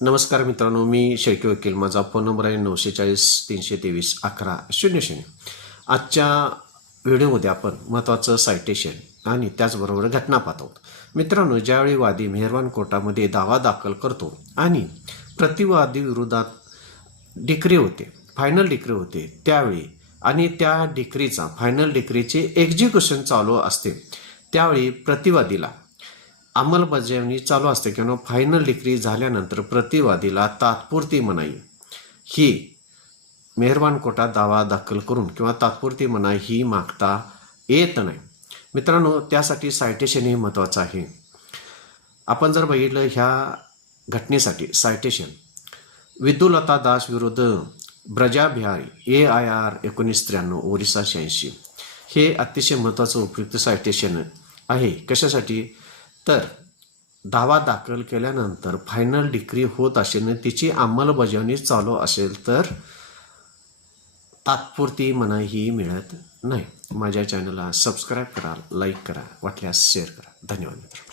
नमस्कार मित्रांनो मी शेळके वकील. माझा फोन नंबर आहे नऊशे चाळीस तीनशे तेवीस अकरा शून्य शून्य. आजच्या व्हिडिओमध्ये आपण महत्त्वाचं सायटेशन आणि त्याचबरोबर घटना पाहतो. मित्रांनो ज्यावेळी वादी मेहरवान कोर्टामध्ये दावा दाखल करतो आणि प्रतिवादी विरोधात डिक्री होते फायनल डिक्री होते त्यावेळी आणि त्या डिक्रीचा फायनल डिक्रीचे एक्झिक्युशन चालू असते. त्यावेळी प्रतिवादीला अंमलबजावणी चालू असते किंवा फायनल डिक्री झाल्यानंतर प्रतिवादीला तात्पुरती मनाई. ही मेहरबान कोटा दावा दाखल करून किंवा तात्पुरती मनाई ही मागता येत नाही. मित्रांनो त्यासाठी सायटेशन हे महत्त्वाचं आहे. आपण जर बघितलं ह्या घटनेसाठी सायटेशन विद्युलता दास विरुद्ध Braja Bihari A I R एकोणीस त्र्याण्णव ओरिसा शहाऐंशी. हे अतिशय महत्त्वाचं उपयुक्त सायटेशन आहे. कशासाठी? तर दावा दाखल केल्यानंतर फायनल डिक्री होत असेल आणि तिची अंमलबजावणी चालू असेल तर तात्पुरती मनाही मिळत नाही. माझ्या चॅनलला सबस्क्राईब करा लाईक करा वाटल्यास शेअर करा. धन्यवाद मित्रांनो.